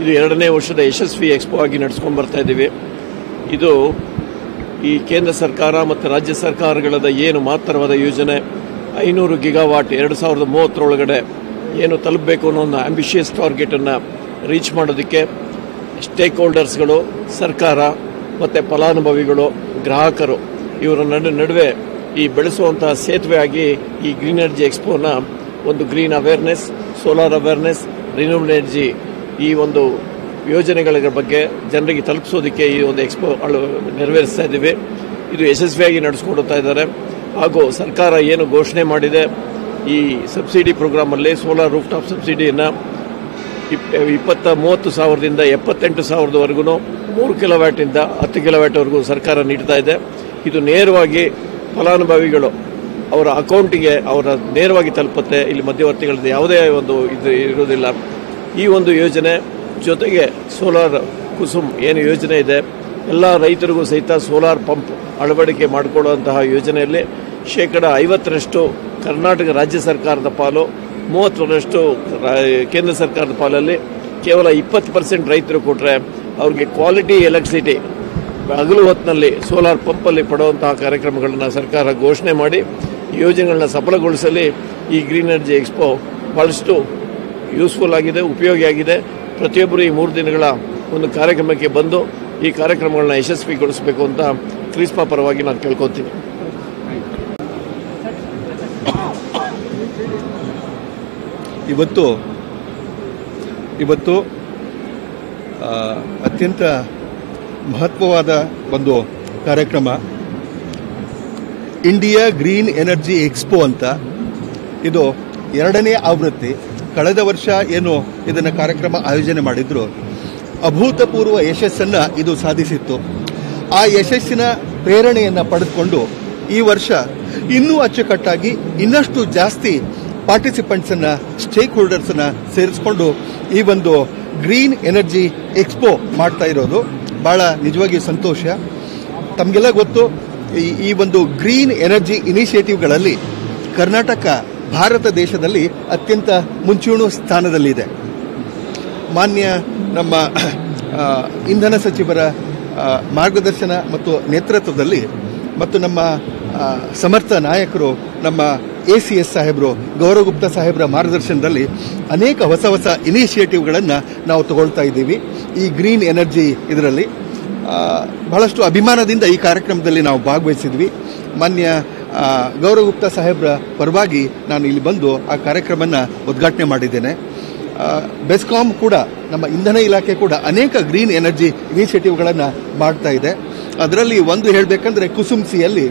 ಇದು ಎರಡನೇ ವರ್ಷದ ಯಶಸ್ವಿ ಎಕ್ಸ್ಪೋ ಆಗಿ ನಡೆಸ್ಕೊಂಡು ಬರ್ತಾ ಇದ್ದೀವಿ. ಇದು ಈ ಕೇಂದ್ರ ಸರ್ಕಾರ ಮತ್ತು ರಾಜ್ಯ ಸರ್ಕಾರಗಳದ ಏನು ಮಹತ್ತರವಾದ ಯೋಜನೆ 500 ಗಿಗಾವಾಟ್ 2030 ಏನು ತಲುಪಬೇಕು ಅನ್ನೋ ಒಂದು ಆಂಬಿಷಿಯಸ್ ಟಾರ್ಗೆಟನ್ನು ರೀಚ್ ಮಾಡೋದಕ್ಕೆ ಸ್ಟೇಕ್ ಹೋಲ್ಡರ್ಸ್ಗಳು, ಸರ್ಕಾರ ಮತ್ತು ಫಲಾನುಭವಿಗಳು, ಗ್ರಾಹಕರು ಇವರ ನಡುವೆ ಈ ಬೆಳೆಸುವಂತಹ ಸೇತುವೆಯಾಗಿ ಈ ಗ್ರೀನ್ ಎನರ್ಜಿ ಎಕ್ಸ್ಪೋನ ಒಂದು green awareness, solar awareness, renewable energy ಈ ಒಂದು ಯೋಜನೆಗಳ ಬಗ್ಗೆ ಜನರಿಗೆ ತಲುಪಿಸೋದಕ್ಕೆ ಈ ಒಂದು ಎಕ್ಸ್ಪೋ ನೆರವೇರಿಸ್ತಾ ಇದ್ದೀವಿ. ಇದು ಯಶಸ್ವಿಯಾಗಿ ನಡೆಸ್ಕೊಡ್ತಾ ಇದ್ದಾರೆ. ಹಾಗೂ ಸರ್ಕಾರ ಏನು ಘೋಷಣೆ ಮಾಡಿದೆ ಈ ಸಬ್ಸಿಡಿ ಪ್ರೋಗ್ರಾಮಲ್ಲಿ ಸೋಲಾರ್ ರೂಫ್ ಟಾಪ್ ಸಬ್ಸಿಡಿಯನ್ನು 30,000 ಸಾವಿರದಿಂದ 78,000ವರೆಗೂ 3 ಕಿಲೋವ್ಯಾಟಿಂದ 10 ಕಿಲೋವ್ಯಾಟ್ವರೆಗೂ ಸರ್ಕಾರ ನೀಡ್ತಾ ಇದೆ. ಇದು ನೇರವಾಗಿ ಫಲಾನುಭವಿಗಳು ಅವರ ಅಕೌಂಟಿಗೆ ನೇರವಾಗಿ ತಲುಪುತ್ತೆ. ಇಲ್ಲಿ ಮಧ್ಯವರ್ತಿಗಳದ್ದು ಯಾವುದೇ ಒಂದು ಇದು ಇರುವುದಿಲ್ಲ. ಈ ಒಂದು ಯೋಜನೆ ಜೊತೆಗೆ ಸೋಲಾರ್ ಕುಸುಮ್ ಏನು ಯೋಜನೆ ಇದೆ, ಎಲ್ಲ ರೈತರಿಗೂ ಸಹಿತ ಸೋಲಾರ್ ಪಂಪ್ ಅಳವಡಿಕೆ ಮಾಡಿಕೊಳ್ಳುವಂತಹ ಯೋಜನೆಯಲ್ಲಿ 50% ಕರ್ನಾಟಕ ರಾಜ್ಯ ಸರ್ಕಾರದ ಪಾಲು, 30% ಕೇಂದ್ರ ಸರ್ಕಾರದ ಪಾಲಲ್ಲಿ ಕೇವಲ 20% ರೈತರು ಕೊಟ್ಟರೆ ಅವ್ರಿಗೆ ಕ್ವಾಲಿಟಿ ಎಲೆಕ್ಟ್ರಿಸಿಟಿ ಹಗಲು ಹೊತ್ತಿನಲ್ಲಿ ಸೋಲಾರ್ ಪಂಪಲ್ಲಿ ಪಡುವಂತಹ ಕಾರ್ಯಕ್ರಮಗಳನ್ನು ಸರ್ಕಾರ ಘೋಷಣೆ ಮಾಡಿ ಯೋಜನೆಗಳನ್ನ ಸಫಲಗೊಳಿಸಲಿ ಈ ಗ್ರೀನ್ ಎನರ್ಜಿ ಎಕ್ಸ್ಪೋ ಬಹಳಷ್ಟು ಯೂಸ್ಫುಲ್ ಆಗಿದೆ, ಉಪಯೋಗಿಯಾಗಿದೆ. ಪ್ರತಿಯೊಬ್ಬರು ಈ 3 ದಿನಗಳ ಒಂದು ಕಾರ್ಯಕ್ರಮಕ್ಕೆ ಬಂದು ಈ ಕಾರ್ಯಕ್ರಮಗಳನ್ನ ಯಶಸ್ವಿಗೊಳಿಸಬೇಕು ಅಂತ ಕ್ರಿಸ್ಪಾ ಪರವಾಗಿ ನಾನು ಕೇಳ್ಕೊತೀನಿ. ಇವತ್ತು ಅತ್ಯಂತ ಮಹತ್ವವಾದ ಒಂದು ಕಾರ್ಯಕ್ರಮ ಇಂಡಿಯಾ ಗ್ರೀನ್ ಎನರ್ಜಿ ಎಕ್ಸ್ಪೋ ಅಂತ. ಇದು 2ನೇ ಆವೃತ್ತಿ. ಕಳೆದ ವರ್ಷ ಏನು ಇದನ್ನು ಕಾರ್ಯಕ್ರಮ ಆಯೋಜನೆ ಮಾಡಿದ್ರು, ಅಭೂತಪೂರ್ವ ಯಶಸ್ಸನ್ನು ಇದು ಸಾಧಿಸಿತ್ತು. ಆ ಯಶಸ್ಸಿನ ಪ್ರೇರಣೆಯನ್ನು ಪಡೆದುಕೊಂಡು ಈ ವರ್ಷ ಇನ್ನೂ ಅಚ್ಚುಕಟ್ಟಾಗಿ ಇನ್ನಷ್ಟು ಜಾಸ್ತಿ ಪಾರ್ಟಿಸಿಪೆಂಟ್ಸನ್ನು, ಸ್ಟೇಕ್ ಹೋಲ್ಡರ್ಸನ್ನು ಸೇರಿಸಿಕೊಂಡು ಈ ಒಂದು ಗ್ರೀನ್ ಎನರ್ಜಿ ಎಕ್ಸ್ಪೋ ಮಾಡ್ತಾ ಇರೋದು ಭಾಳ ನಿಜವಾಗಿ ಸಂತೋಷ. ತಮಗೆಲ್ಲ ಗೊತ್ತು, ಈ ಒಂದು ಗ್ರೀನ್ ಎನರ್ಜಿ ಇನಿಷಿಯೇಟಿವ್ಗಳಲ್ಲಿ ಕರ್ನಾಟಕ ಭಾರತ ದೇಶದಲ್ಲಿ ಅತ್ಯಂತ ಮುಂಚೂಣು ಸ್ಥಾನದಲ್ಲಿದೆ. ಮಾನ್ಯ ನಮ್ಮ ಇಂಧನ ಸಚಿವರ ಮಾರ್ಗದರ್ಶನ ಮತ್ತು ನೇತೃತ್ವದಲ್ಲಿ ಮತ್ತು ನಮ್ಮ ಸಮರ್ಥ ನಾಯಕರು ನಮ್ಮ ACS ಸಾಹೇಬರು, ಗೌರವ್ ಗುಪ್ತಾ ಸಾಹೇಬರ ಮಾರ್ಗದರ್ಶನದಲ್ಲಿ ಅನೇಕ ಹೊಸ ಹೊಸ ಇನಿಷಿಯೇಟಿವ್ಗಳನ್ನು ನಾವು ತಗೊಳ್ತಾ ಇದ್ದೀವಿ. ಈ ಗ್ರೀನ್ ಎನರ್ಜಿ ಇದರಲ್ಲಿ ಬಹಳಷ್ಟು ಅಭಿಮಾನದಿಂದ ಈ ಕಾರ್ಯಕ್ರಮದಲ್ಲಿ ನಾವು ಭಾಗವಹಿಸಿದ್ವಿ. ಮಾನ್ಯ ಗೌರವ್ ಗುಪ್ತಾ ಸಾಹೇಬ್ರ ಪರವಾಗಿ ನಾನು ಇಲ್ಲಿ ಬಂದು ಆ ಕಾರ್ಯಕ್ರಮನ ಉದ್ಘಾಟನೆ ಮಾಡಿದ್ದೇನೆ. ಬೆಸ್ಕಾಂ ಕೂಡ, ನಮ್ಮ ಇಂಧನ ಇಲಾಖೆ ಕೂಡ ಅನೇಕ ಗ್ರೀನ್ ಎನರ್ಜಿ ಇನಿಷಿಯೇಟಿವ್ಗಳನ್ನು ಮಾಡ್ತಾ ಇದೆ. ಅದರಲ್ಲಿ ಒಂದು ಹೇಳಬೇಕಂದ್ರೆ ಕುಸುಮ್ ಸಿಯಲ್ಲಿ